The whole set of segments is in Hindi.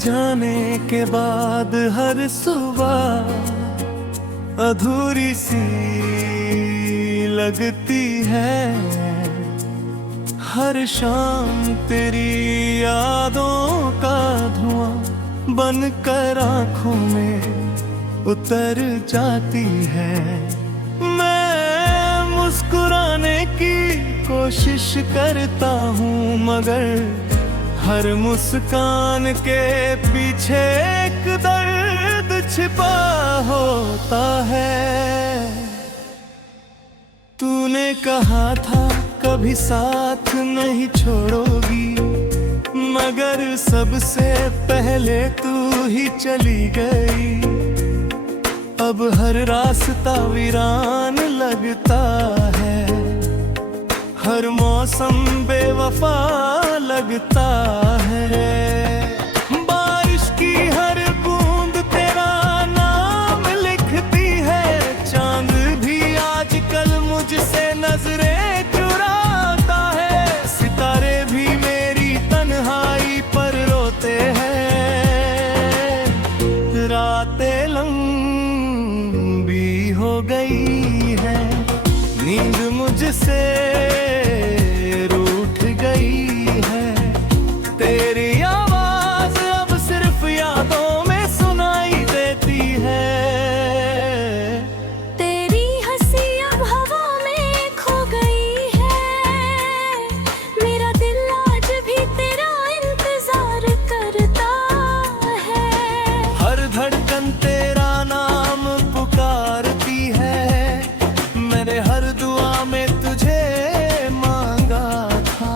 जाने के बाद हर सुबह अधूरी सी लगती है। हर शाम तेरी यादों का धुआं बनकर आँखों में उतर जाती है। मैं मुस्कुराने की कोशिश करता हूँ मगर हर मुस्कान के पीछे एक दर्द छिपा होता है। तूने कहा था कभी साथ नहीं छोड़ोगी, मगर सबसे पहले तू ही चली गई। अब हर रास्ता वीरान लगता है, हर मौसम बेवफा लगता है। बारिश की हर बूंद तेरा नाम लिखती है, चांद भी आजकल मुझसे नजरें चुराता है। सितारे भी मेरी तन्हाई पर रोते हैं। रातें लंबी हो गई है, नींद मुझसे रूठ गई है। तेरी आवाज अब सिर्फ यादों में सुनाई देती है। तेरी हंसी अब हवा में खो गई है। मेरा दिल आज भी तेरा इंतजार करता है। हर धड़कन तेरा नाम पुकारती है, मैंने हर दुआ में तुझे मांगा था।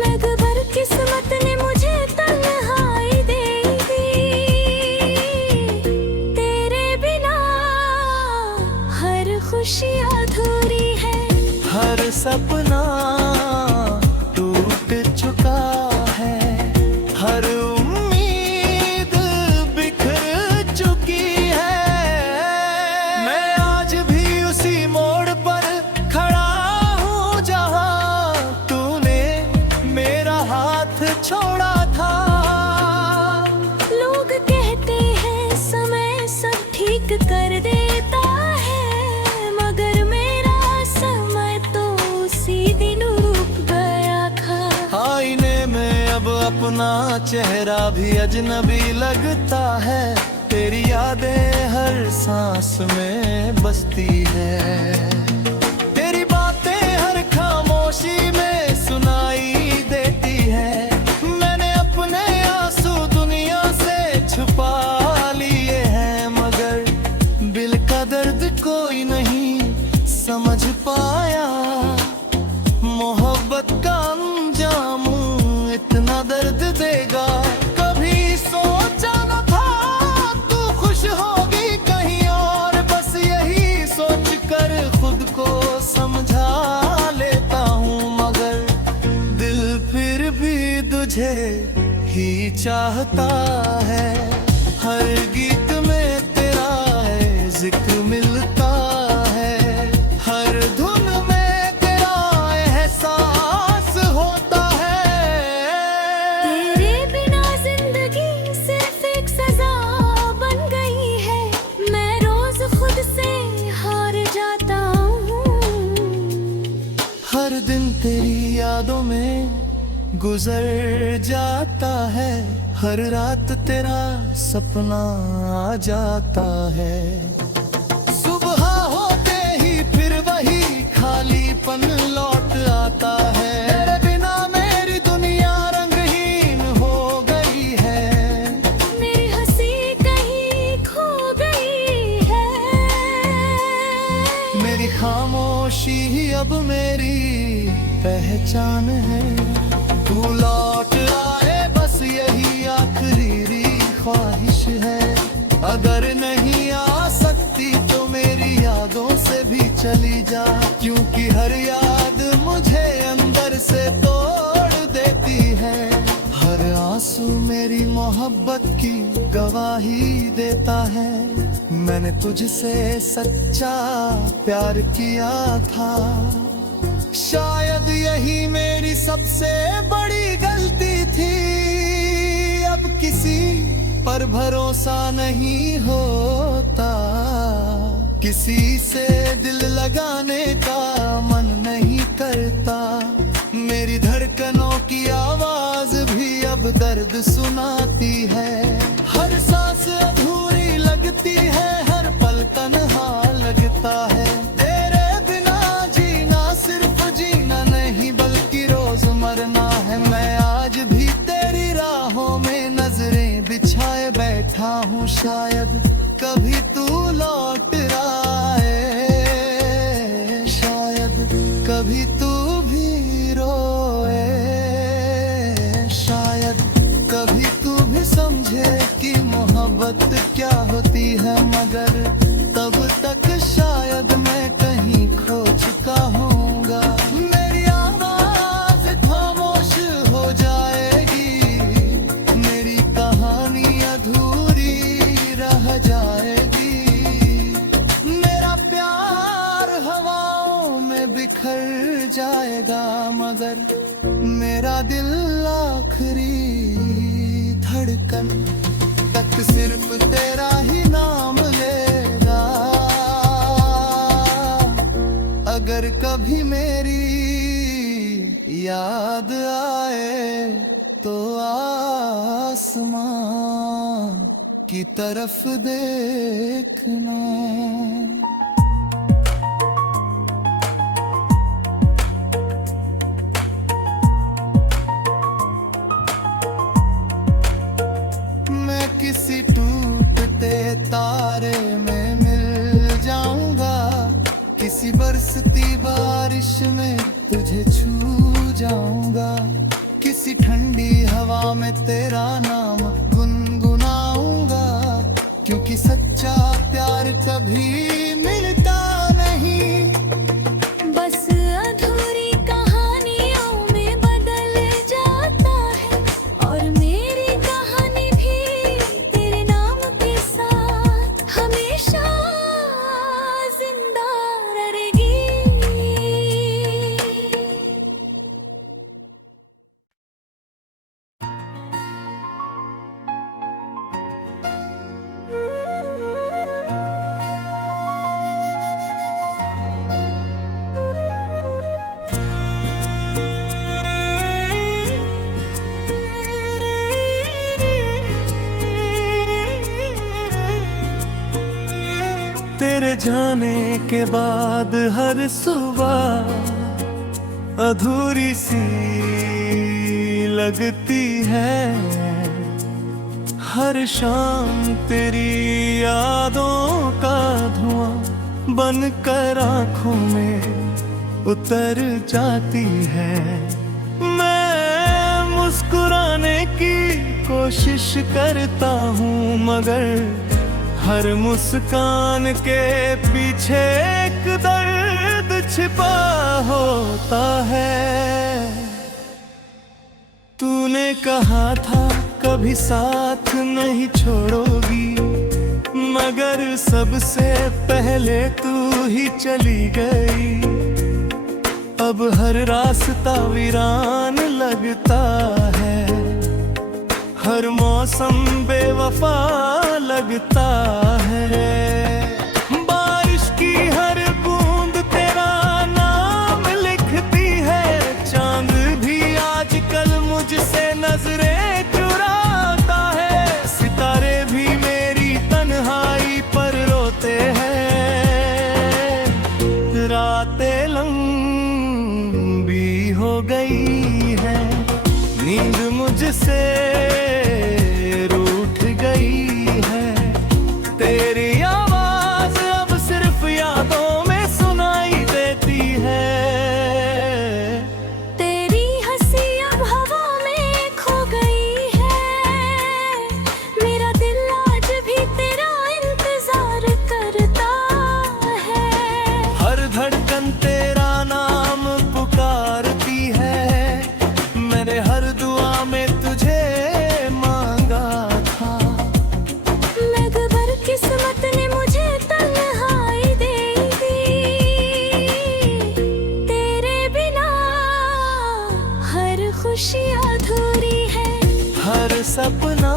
मगर किस्मत ने मुझे तन्हाई दे दी। तेरे बिना हर खुशी अधूरी है। हर सपना टूट चुका है, हर उम्मीद बिखर चुकी है। मैं आज भी उसी मोड़ पर खड़ा हूँ जहाँ तूने मेरा हाथ छोड़ा था। लोग कहते हैं समय सब ठीक कर देता है, मगर मेरा समय तो उसी दिन रुक गया था। आईने में अब अपना चेहरा भी अजनबी लगता है। तेरी यादें हर सांस में बसती है, तेरी बातें हर खामोशी में सुनाई देती है। मैंने अपने आंसू दुनिया से छुपा लिए हैं, मगर दिल का दर्द कोई नहीं समझ पाया। मोहब्बत का अंजाम इतना दर्द देगा, कभी सोचा न था तू खुश होगी कहीं और। बस यही सोच कर खुद को समझा लेता हूँ, मगर दिल फिर भी तुझे ही चाहता है। हर गीत में तेरा है जिक्र मिलता है, हर धुन में तेरा एहसास होता है। तेरे बिना जिंदगी सिर्फ एक सजा बन गई है। मैं रोज खुद से हार जाता हूँ। हर दिन तेरी यादों में गुजर जाता है, हर रात तेरा सपना आ जाता है। सुबह होते ही फिर वही खालीपन लौट आता है। तेरे बिना मेरी दुनिया रंगहीन हो गई है। मेरी हंसी कहीं खो गई है। मेरी खामोशी ही अब मेरी पहचान है। तू लौट आए बस यही आखिरी ख्वाहिश है। अगर नहीं आ सकती तो मेरी यादों से भी चली जा, क्योंकि हर याद मुझे अंदर से तोड़ देती है। हर आंसू मेरी मोहब्बत की गवाही देता है। मैंने तुझसे सच्चा प्यार किया था, शायद यही मेरी सबसे बड़ी गलती थी। अब की किसी पर भरोसा नहीं होता, किसी से दिल लगाने का मन नहीं करता। मेरी धड़कनों की आवाज भी अब दर्द सुनाती है। हर सांस अधूरी लगती है, हर पल तन्हा लगता है। तेरे बिना जीना सिर्फ जीना नहीं बल्कि रोज मरना है। मैं आज भी तेरी राहों में नजरें बिछाए बैठा हूँ, शायद कभी तू लौट आए, शायद कभी तू भी रोए, शायद कभी तू भी समझे कि मोहब्बत क्या होती है। मगर तब तक शायद मैं कहीं खो चुका होऊंगा। मेरी आवाज खामोश हो जाएगी, मेरी कहानी अधूरी रह जाएगी। मेरा प्यार हवाओं में बिखर जाएगा, मगर मेरा दिल आखिरी धड़कन तक सिर्फ तेरा ही नाम लेगा। अगर कभी मेरी याद आए तो आसमां की तरफ देखना। मैं किसी टूटते तारे में मिल जाऊंगा, किसी बरसती बारिश में तुझे छू जाऊंगा। किसी ठंडी हवा में तेरा नाम गुनगुनाऊंगा, क्योंकि सच्चा प्यार कभी मिलता नहीं। बस अधूरी कहानियों में बदल जाता है, और मेरी कहानी भी तेरे नाम के साथ हमेशा जिंदा रहेगी। तेरे जाने के बाद हर सुबह अधूरी सी लगती है। हर शाम तेरी यादों का धुआं बनकर आँखों में उतर जाती है। मैं मुस्कुराने की कोशिश करता हूँ, मगर हर मुस्कान के पीछे एक दर्द छिपा होता है। तूने कहा था कभी साथ नहीं छोड़ोगी, मगर सबसे पहले तू ही चली गई। अब हर रास्ता वीरान लगता है, हर मौसम बेवफा लगता है। बारिश की हर बूंद तेरा नाम लिखती है, चांद भी आजकल मुझसे नजरें चुराता है। सितारे भी मेरी तन्हाई पर रोते हैं। रातें लंबी हो गई है, नींद मुझसे रूठ गई है। तेरी आवाज अब सिर्फ यादों में सुनाई देती है। तेरी हंसी अब हवा में खो गई है, मेरा दिल आज भी तेरा इंतजार करता है। हर धड़कन तेरा नाम पुकारती है, मैंने हर दुआ में तुझे मांगा था। मगर किस्मत ने मुझे तन्हाई दे दी। तेरे बिना हर खुशी अधूरी है, हर सपना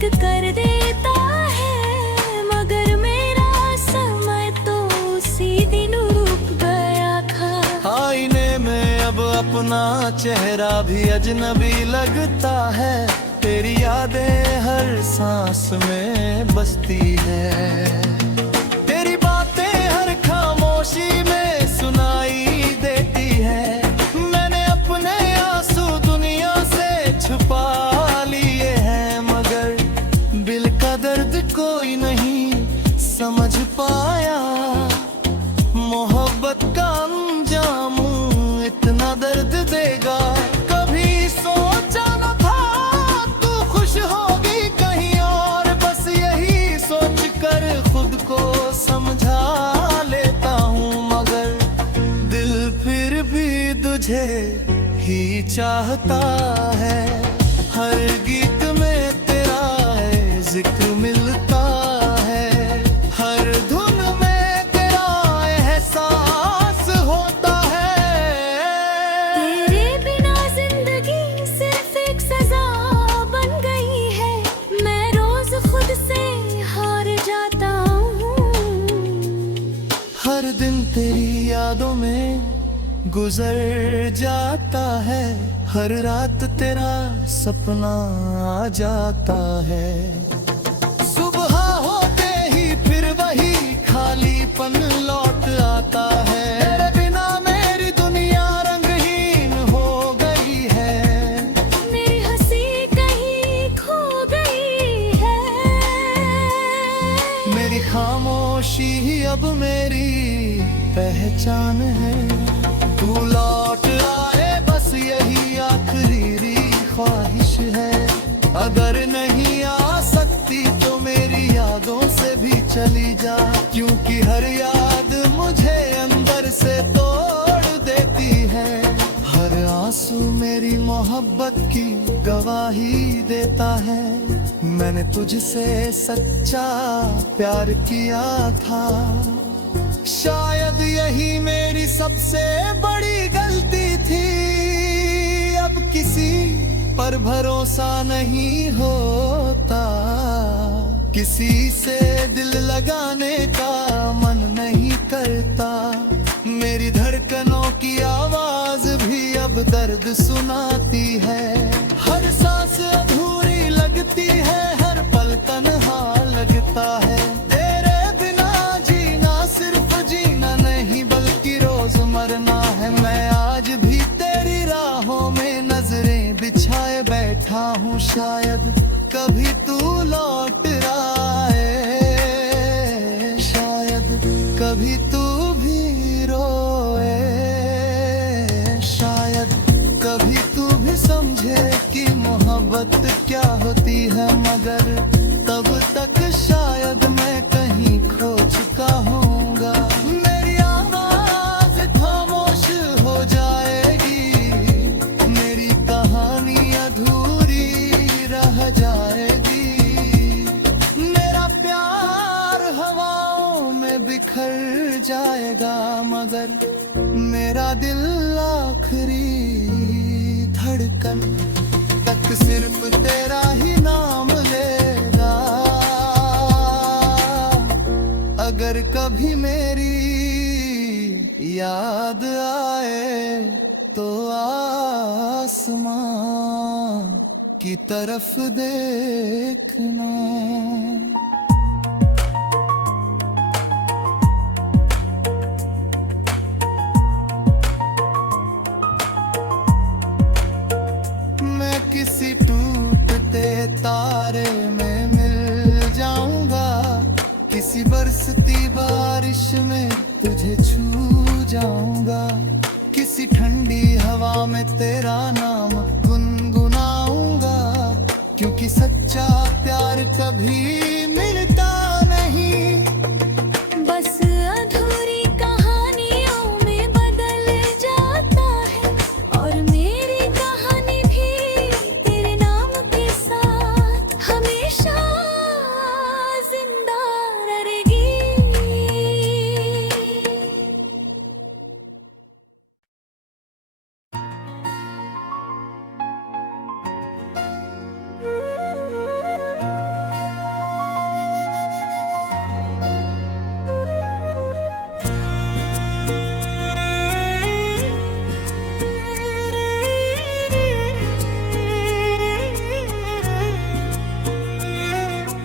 ठीक कर देता है, मगर मेरा समय तो उसी दिन रुक गया था। आईने में अब अपना चेहरा भी अजनबी लगता है, तेरी यादें हर सांस में बसती है, तेरी बातें हर खामोशी में सुनाई देती है। मैंने अपने आंसू दुनिया से छुपा लिए हैं, मगर दिल का दर्द कोई नहीं समझ पाया। मोहब्बत का अंजाम इतना दर्द देगा, कभी सोचा न था तू खुश होगी कहीं और। बस यही सोच कर खुद को समझा लेता हूँ, मगर दिल फिर भी तुझे ही चाहता है। हर गीत में तेरा जिक्र मिलता है, हर धुन में तेरा एहसास होता है। तेरे बिना जिंदगी सिर्फ एक सजा बन गई है, मैं रोज खुद से हार जाता हूँ। हर दिन तेरी यादों में गुजर जाता है, हर रात तेरा सपना आ जाता है। सुबह होते ही फिर वही खालीपन लौट आता है, तेरे बिना मेरी दुनिया रंगहीन हो गई है। मेरी हंसी कहीं खो गई है, मेरी खामोशी ही अब मेरी पहचान है। तू लौट आए बस यही आखिरी ख्वाहिश है, अगर नहीं आ सकती तो मेरी यादों से भी चली जा, क्योंकि हर याद मुझे अंदर से तोड़ देती है। हर आंसू मेरी मोहब्बत की गवाही देता है, मैंने तुझसे सच्चा प्यार किया था। शायद यही मेरी सबसे बड़ी गलती थी, अब किसी पर भरोसा नहीं होता, किसी से दिल लगाने का मन नहीं करता। मेरी धड़कनों की आवाज भी अब दर्द सुनाती है, हर सांस अधूरी लगती है, हर पल तन्हा लगता है। तेरे बिना जीना सिर्फ जीना नहीं बल्कि रोज मरना है। मैं आज भी तेरी राहों में नजरें बिछाए बैठा हूँ, शायद कभी तू लौट आए, शायद कभी तू भी रोए, शायद कभी तू भी समझे कि मोहब्बत क्या होती है, मगर तब तक शायद मैं कहीं खो चुका होऊंगा। मेरी आवाज खामोश हो जाएगी, मेरी कहानी अधूरी रह जाएगी, मेरा प्यार हवाओं में बिखर जाएगा, मगर मेरा दिल आखिरी धड़कन तक सिर्फ तेरा ही नाम लेगा। अगर कभी मेरी याद आए तो आसमां की तरफ देखना। मैं किसी टूटते तारे में मिल जाऊंगा, किसी बरसती बारिश में तुझे छू जाऊंगा, किसी ठंडी हवा में तेरा नाम गुनगुनाऊंगा, क्योंकि सच्चा प्यार कभी मिलता नहीं। बस अधूरी कहानियों में बदल जाता है, और मेरी कहानी भी तेरे नाम के साथ हमेशा जिंदा रहेगी।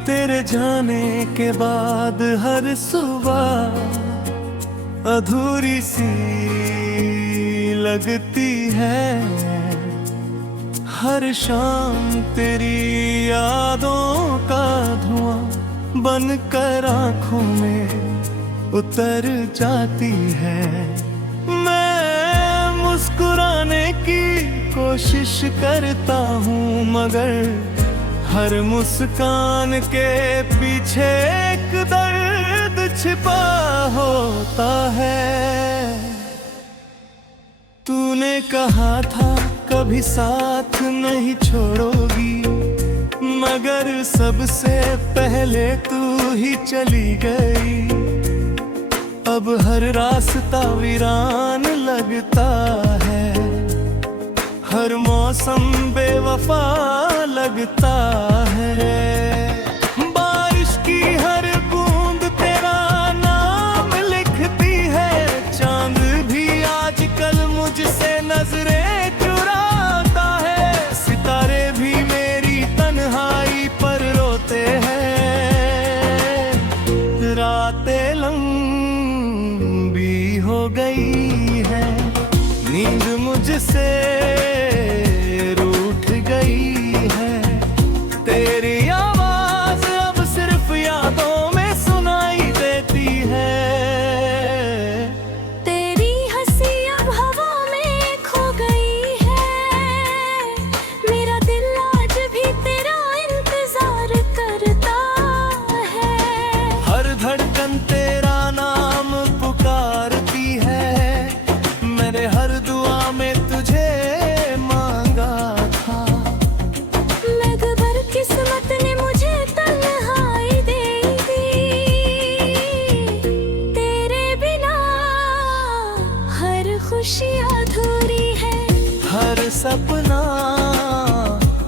तेरे जाने के बाद हर सुबह अधूरी सी लगती है। हर शाम तेरी यादों का धुआं बनकर आंखों में उतर जाती है। मैं मुस्कुराने की कोशिश करता हूँ मगर हर मुस्कान के पीछे एक दर्द छिपा होता है। तूने कहा था कभी साथ नहीं छोड़ोगी, मगर सबसे पहले तू ही चली गई। अब हर रास्ता वीरान लगता है, हर मौसम बेवफा लगता है। बारिश की हर बूंद तेरा नाम लिखती है, चांद भी आजकल मुझसे नजरें चुराता है। सितारे भी मेरी तन्हाई पर रोते हैं। रातें लंबी हो गई है, नींद मुझसे रूठ गई है। तेरी आवाज अब सिर्फ यादों में सुनाई देती है। तेरी हंसी अब हवा में खो गई है। मेरा दिल आज भी तेरा इंतजार करता है। हर धड़कन तेरा नाम पुकारती है। मैंने हर दुआ में तुझे मांगा था, मगर किस्मत ने मुझे तन्हाई दे दी। तेरे बिना हर खुशी अधूरी है, हर सपना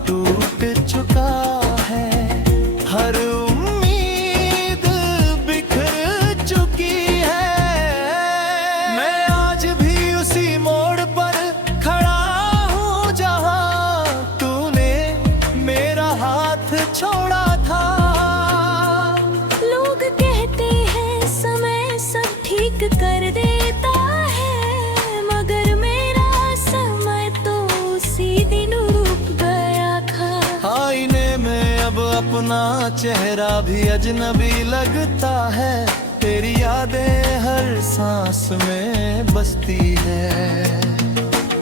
टूट चुका है। हर उम्मीद बिखर चुकी है। मैं आज भी उसी मोड़ पर खड़ा हूँ जहाँ तूने मेरा हाथ छोड़ा था। लोग कहते हैं समय सब ठीक कर देता है, मगर मेरा समय तो उसी दिन रुक गया था। आईने में अब अपना चेहरा भी अजनबी लगता है। तेरी यादें हर सांस में बसती है।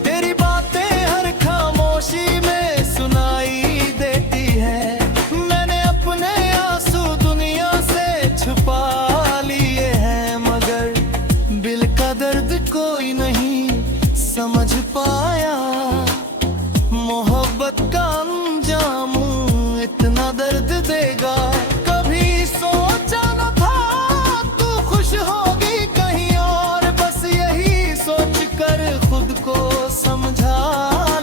तेरी बातें हर खामोशी में सुनाई देती है। मैंने अपने आंसू दुनिया से छुपा लिए हैं, मगर दिल का दर्द कोई नहीं समझ पाया। मोहब्बत का अंजाम इतना दर्द देगा, कभी सोचा न था तू खुश होगी कहीं और। बस यही सोच कर खुद को समझा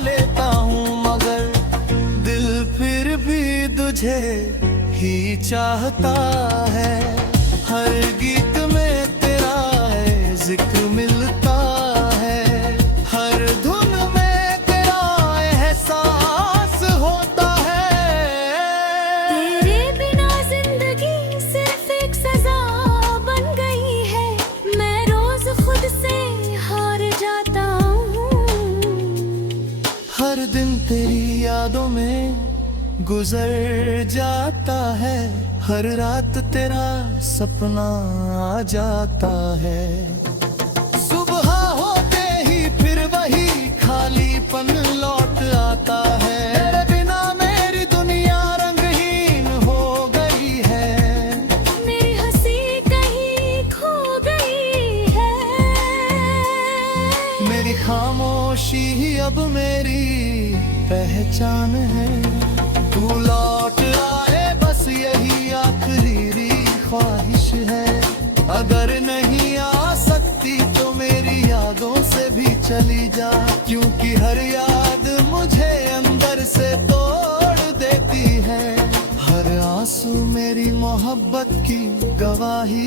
लेता हूँ, मगर दिल फिर भी तुझे ही चाहता है। हर गीत में तेरा जिक्र मिलता है, हर धुन में तेरा एहसास होता है। तेरे बिना जिंदगी सिर्फ एक सजा बन गई है। मैं रोज खुद से हार जाता हूँ। हर दिन तेरी यादों में गुजर जाता है। हर रात तेरा सपना आ जाता है। सुबह होते ही फिर वही खालीपन लौट आता है। तेरे बिना मेरी दुनिया रंगहीन हो गई है। मेरी हंसी कहीं खो गई है। मेरी खामोशी ही अब मेरी पहचान है। तू लौट आए बस यही आखिरी ख्वाहिश है। अगर नहीं आ सकती तो मेरी यादों से भी चली जा, क्योंकि हर याद मुझे अंदर से तोड़ देती है। हर आंसू मेरी मोहब्बत की गवाही